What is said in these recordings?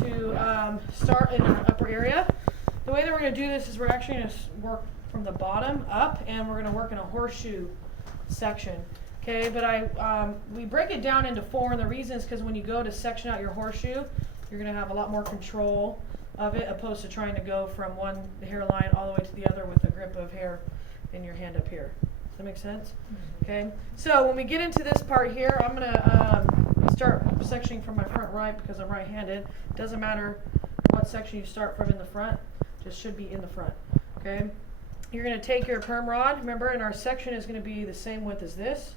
to start in our upper area. The way that we're going to do this is we're actually going to work from the bottom up, and we're going to work in a horseshoe section. Okay, but we break it down into 4, and the reason is because when you go to section out your horseshoe, you're going to have a lot more control of it, opposed to trying to go from one hairline all the way to the other with a grip of hair in your hand up here. Does that make sense? Okay, so when we get into this part here, I'm going to start sectioning from my front right because I'm right-handed. Doesn't matter what section you start from in the front, just should be in the front. Okay, you're going to take your perm rod. Remember, and our section is going to be the same width as this.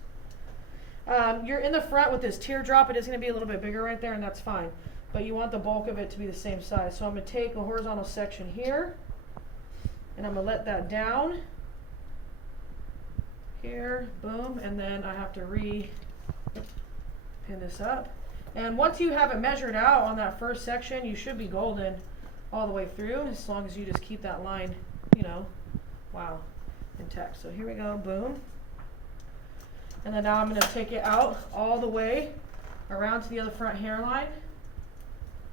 You're in the front with this teardrop. It is going to be a little bit bigger right there, and that's fine. But you want the bulk of it to be the same size. So I'm going to take a horizontal section here, and I'm going to let that down. Here, boom, and then I have to pin this up. And once you have it measured out on that first section, you should be golden all the way through, as long as you just keep that line, wow, intact. So here we go, boom. And then now I'm going to take it out all the way around to the other front hairline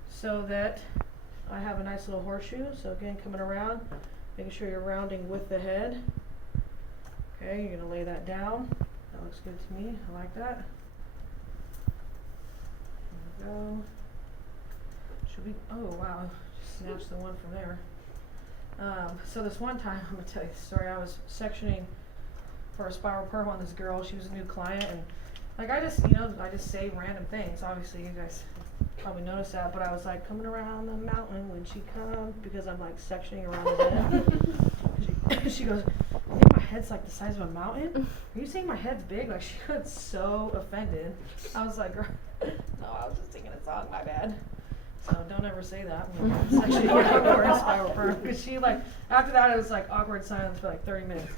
so that I have a nice little horseshoe. So again, coming around, making sure you're rounding with the head. Okay, you're going to lay that down. That looks good to me. I like that. There we go. Should we, oh wow, just snatched the one from there. So this one time, I'm going to tell you the story. I was sectioning for a spiral perm on this girl. She was a new client, and like I just say random things. Obviously, you guys probably noticed that, but I was like coming around the mountain when she comes, because I'm like sectioning around the head. She goes, I think my head's like the size of a mountain. Are you saying my head's big? Like, she got so offended. I was like, no, I was just singing a song, my bad. So don't ever say that when you're sectioning or a spiral perm. Because she after that it was like awkward silence for like 30 minutes.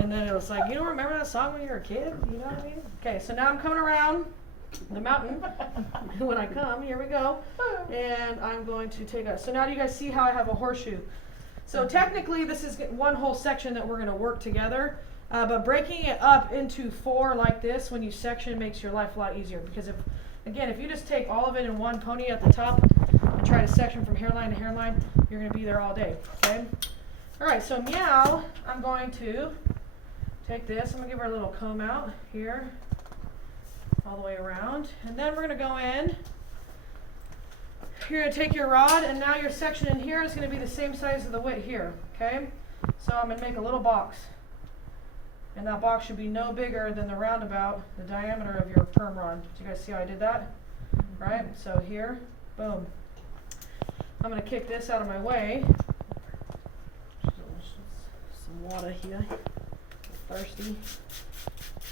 And then it was like, you don't remember that song when you were a kid? You know what I mean? Okay, so now I'm coming around the mountain. When I come, here we go. And I'm going to take a, so now do you guys see how I have a horseshoe? So technically this is one whole section that we're going to work together. But breaking it up into 4 like this when you section makes your life a lot easier. Because if you just take all of it in one pony at the top and try to section from hairline to hairline, you're going to be there all day, okay? All right, so meow, I'm going to take this. I'm going to give her a little comb out here, all the way around. And then we're going to go in. You're going to take your rod, and now your section in here is going to be the same size as the width here, okay? So I'm going to make a little box. And that box should be no bigger than the roundabout, the diameter of your perm rod. Did you guys see how I did that? Right? So here, boom. I'm going to kick this out of my way. Some water here. Thirsty.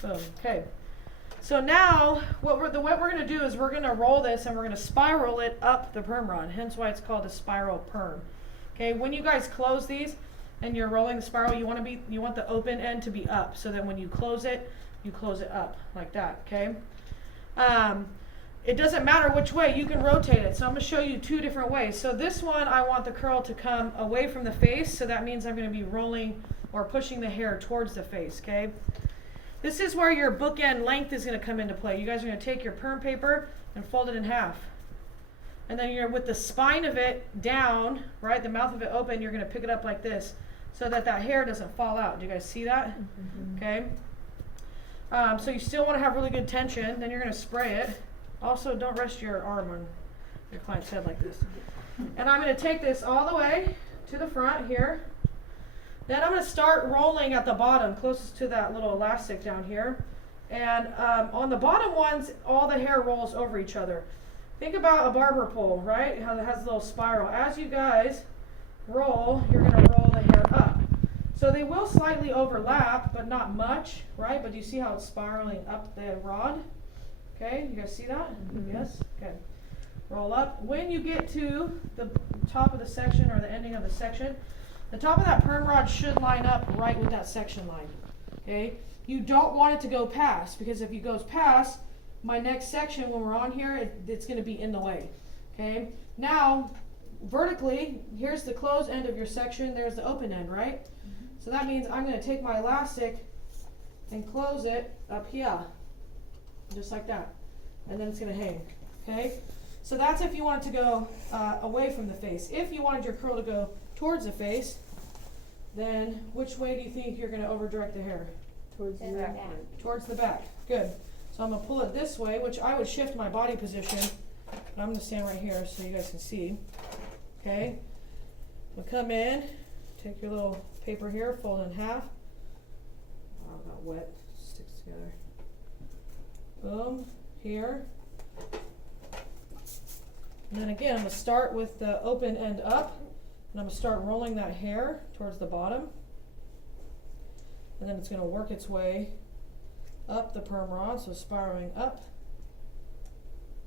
Boom. Okay. So now, what we're going to do is we're going to roll this and we're going to spiral it up the perm rod. Hence why it's called a spiral perm. Okay. When you guys close these, and you're rolling the spiral, you want the open end to be up, so that when you close it up like that, okay? It doesn't matter which way, you can rotate it. So I'm going to show you 2 different ways. So this one, I want the curl to come away from the face, so that means I'm going to be rolling or pushing the hair towards the face, okay? This is where your bookend length is going to come into play. You guys are going to take your perm paper and fold it in half. And then you're with the spine of it down, right, the mouth of it open, you're going to pick it up like this, so that hair doesn't fall out. Do you guys see that? Mm-hmm. Okay. So you still want to have really good tension. Then you're going to spray it. Also, don't rest your arm on your client's head like this. And I'm going to take this all the way to the front here. Then I'm going to start rolling at the bottom, closest to that little elastic down here. And on the bottom ones, all the hair rolls over each other. Think about a barber pole, right? How it has a little spiral. As you guys roll, you're going to roll the hair up. So they will slightly overlap, but not much, right? But do you see how it's spiraling up the rod? Okay, you guys see that? Mm-hmm. Yes? Okay. Roll up. When you get to the top of the section or the ending of the section, the top of that perm rod should line up right with that section line. Okay? You don't want it to go past, because if it goes past, my next section, when we're on here, it's going to be in the way. Okay? Now, vertically, here's the closed end of your section, there's the open end, right? Mm-hmm. So that means I'm going to take my elastic and close it up here, just like that. And then it's going to hang, okay? So that's if you want it to go away from the face. If you wanted your curl to go towards the face, then which way do you think you're going to over direct the hair? Towards the back. Towards the back. Good. So I'm going to pull it this way, which I would shift my body position. But I'm going to stand right here so you guys can see. Okay. We'll come in, take your little paper here, fold it in half. Oh, it got wet. Sticks together. Boom. Here. And then again, I'm going to start with the open end up. And I'm going to start rolling that hair towards the bottom. And then it's going to work its way up the perm rod, so spiraling up.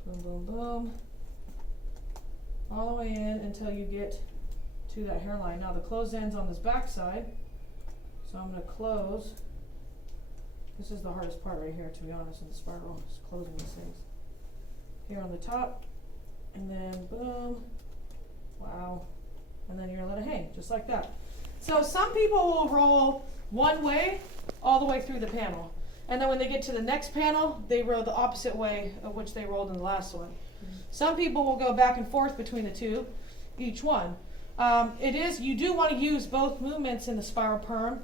Boom, boom, boom. All the way in until you get to that hairline. Now the closed end's on this back side. So I'm going to close. This is the hardest part right here, to be honest, in the spiral, is closing these things. Here on the top. And then boom. Wow. And then you're going to let it hang, just like that. So some people will roll one way all the way through the panel. And then when they get to the next panel, they roll the opposite way of which they rolled in the last one. Some people will go back and forth between the two, each one. You do want to use both movements in the spiral perm.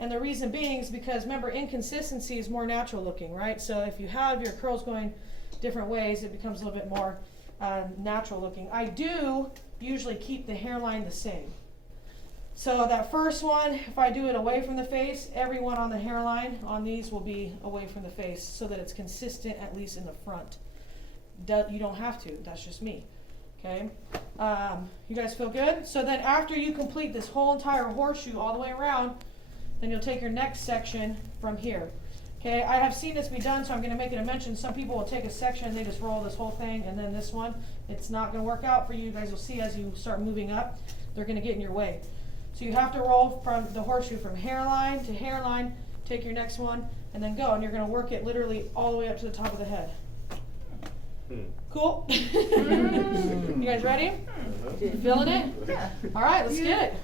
And the reason being is because, remember, inconsistency is more natural looking, right? So if you have your curls going different ways, it becomes a little bit more natural looking. I do usually keep the hairline the same. So that first one, if I do it away from the face, everyone on the hairline on these will be away from the face so that it's consistent, at least in the front. You don't have to, that's just me. Okay, you guys feel good? So then after you complete this whole entire horseshoe all the way around, then you'll take your next section from here. Okay, I have seen this be done, so I'm going to make it a mention. Some people will take a section and they just roll this whole thing, and then this one. It's not going to work out for you. You guys will see as you start moving up, they're going to get in your way. So you have to roll from the horseshoe from hairline to hairline, take your next one, and then go. And you're going to work it literally all the way up to the top of the head. Cool? You guys ready? Feeling it? Yeah. All right, let's get it.